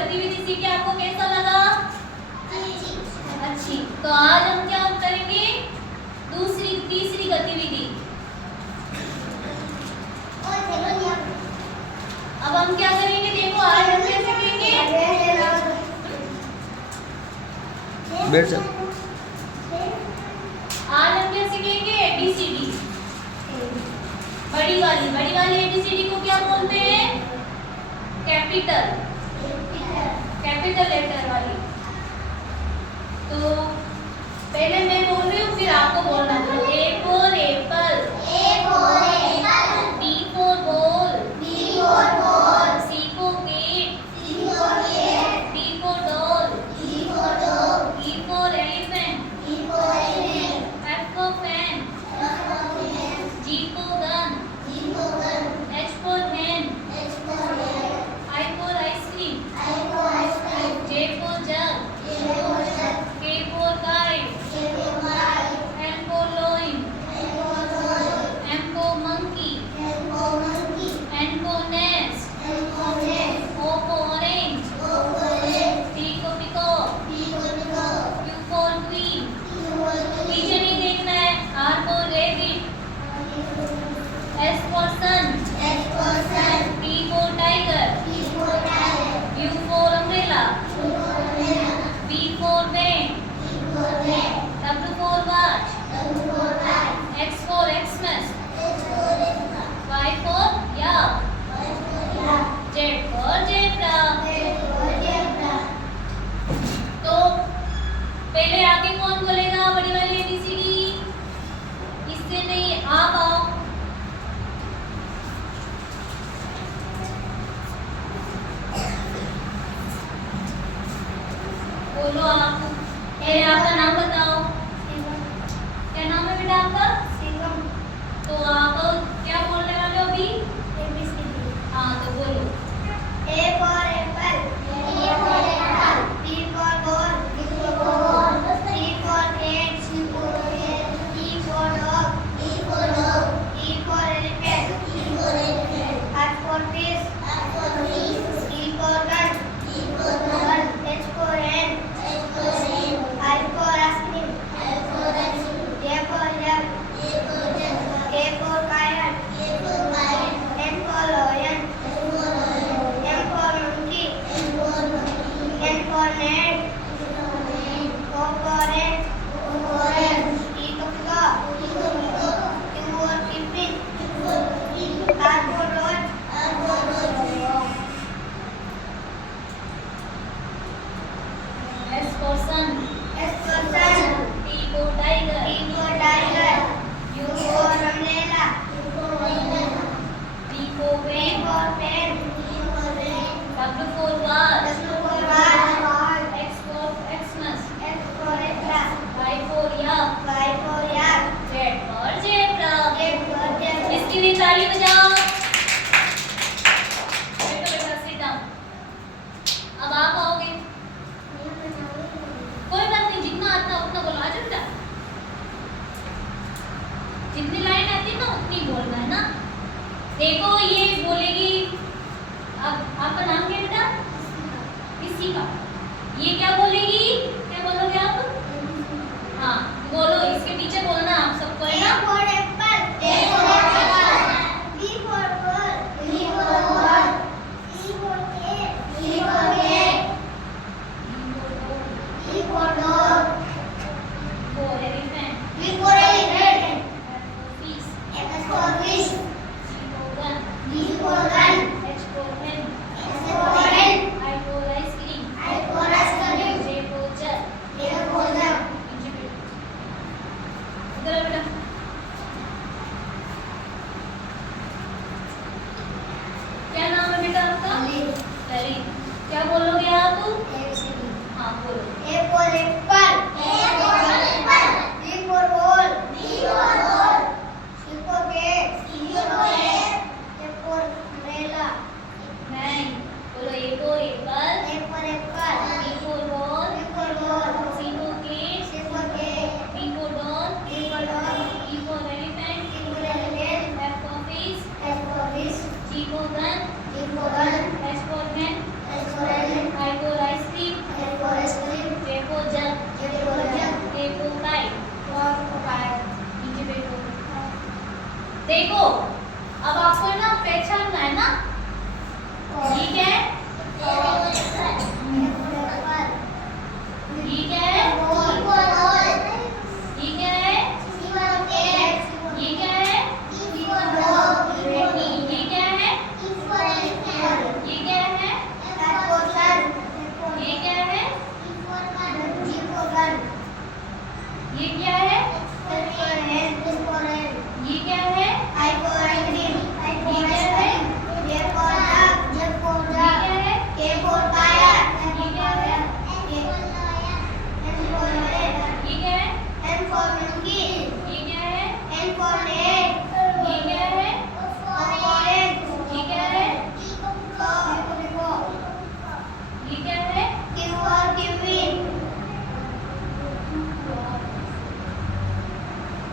गतिविधि सीख के आपको कैसा लगा? अच्छी। तो आज हम क्या करेंगे? तीसरी गतिविधि। अब हम क्या करेंगे? देखो आज हम क्या सीखेंगे? आज हम क्या सीखेंगे? ABCD। बड़ी वाली ABCD को क्या बोलते हैं? कैपिटल लेटर वाली। तो पहले मैं बोल रही हूँ, फिर आपको बोलना है। A for apple, B for ball, C for cat, D for doll, E for elephant, F for fan, G for gun, H for hen, I for ice cream, J for jug, K for kite, L for loin, M for monkey, N for nest, O for orange, P for peacock, Q for queen, पीछे नहीं देखना है। R for rabbit, S for sun, T for tiger, U for umbrella, V for van, W for watch, X for Xmas, Y for yak, Z for zebra। तो पहले आगे कौन बोलेगा बड़ी वाली ABCD? इससे नहीं, आप आओ। बोलो आप। पहले आपका नाम बताओ। क्या नाम है बेटा आपका? तो आप क्या बोलने वाले हो अभी? हाँ, तो बोलो। A for apple, B for ball, C for cat, E for dog, E for elephant, H for fish, G for gun, H for hen, I for ice cream, J for jug, K for kite, N for lion, M for monkey, N for net, O for ant, P for peacock, Q for pigeon, R for dog, S for sun, S for sun, T for tiger, T for tiger, U for umbrella, V for P van, for pen, W for watch, W for watch, X for Xmas, X for Xmas, Y for yak, Y for yak, Z for zebra। Z for zebra। इसके लिए ताली बजाओ। बेटा sit down। अब आप आओगे। कोई बात नहीं, जितना आता उतना बोलो। आ जाओ बेटा। जितनी लाइन आती है ना उतनी बोलना है ना। देखो ये बोलेगी। अब आपका नाम क्या है बेटा? किसी का। ये क्या बोलेगी? क्या बोलोगे आप? हाँ, बोलो। इसके पीछे बोलना आप सबको, है ना? A for apple, B for ball, C for cat, E for dog, For elephant, V for elephant, F for fish, F for fish, G for gun, G for gun, H for hen, H for hen, I for ice cream, I for ice cream, J for jug। J for jug। इधर आओ बेटा। क्या नाम है बेटा आपका? ललित। क्या बोलोगे आप? हाँ, बोलो। A for apple, B for ball, C for cat, F for umbrella, नहीं, बोलो। A for apple, A for apple, B for ball, B for ball, C for cat, C for cat, D for dog, D for dog, E for elephant, E for elephant, F for fish, F for fish, G for gun, G for gun, H for hen, H for hen, I देखो अब आपको है ना पहचानना है ना, ठीक है, ठीक है, ठीक है, ये क्या है, ये क्या है, ये क्या है, ये क्या है, ये क्या है, ये क्या है, ये क्या है, N for monkey. ये क्या है, N for egg. ये क्या है, O for egg. ये क्या है, Go. ये क्या है, Q for kiwi.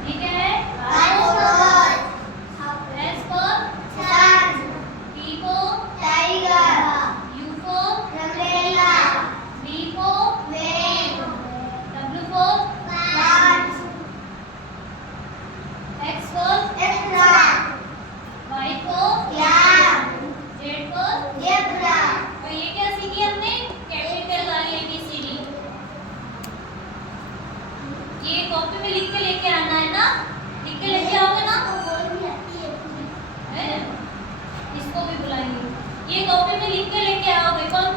ये क्या है, I for ball. S for Sun. T for Tiger. U for Umbrella. V for Wave. W for Bird. X for Extra. Y for Yak. Z for Zebra. और ये क्या सीखी हमने, कैपिटल वाली ABCD। ये कॉपी में लिख के लेके आना है ना, लिख के लेके आओगे ना, है? इसको भी बुलाएंगे, ये कॉपी में लिख के लेके आओगे, कौन